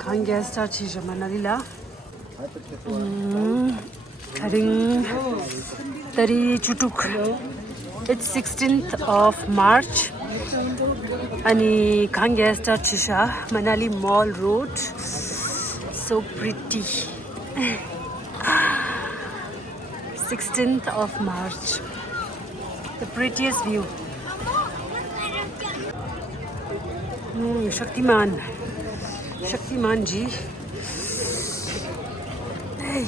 Kangesta Chisha Manalila. Haring Tari Chutuk. It's 16th of March. Ani Kangesta Chisha Manali Mall Road. So pretty. 16th of March. The prettiest view. Shaktiman. Shaktiman ji. Hey.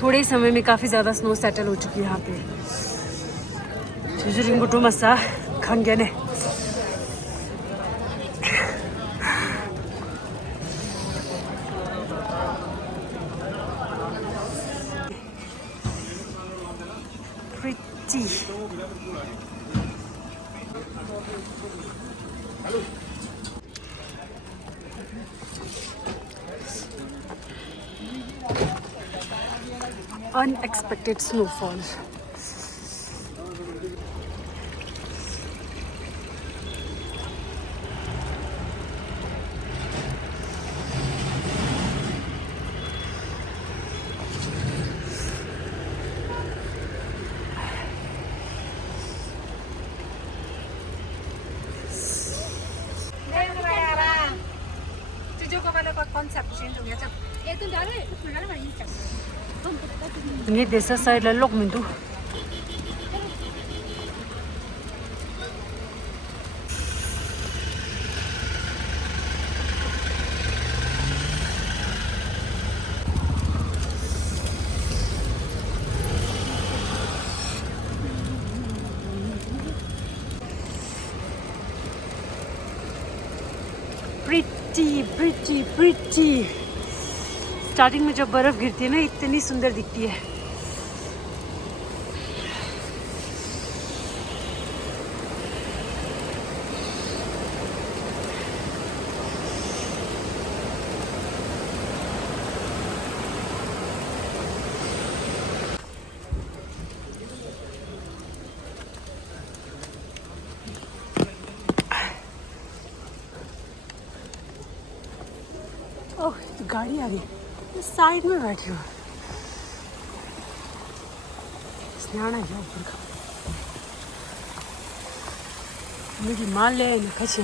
थोड़े समय में काफ़ी ज़्यादा snow settle हो चुकी है यहाँ पे. जुजुरिंगुटू मसा खंगेने. Pretty. Unexpected snowfall. Ini desa saya lelok mintu. Pretty, pretty, pretty. Starting में जब बर्फ गिरती है ना इतनी सुंदर दिखती है. ओह तो गाड़ी आ गई. साइड में बैठी हूँ. स्नान है ऊपर का. मेरी माँ ले खची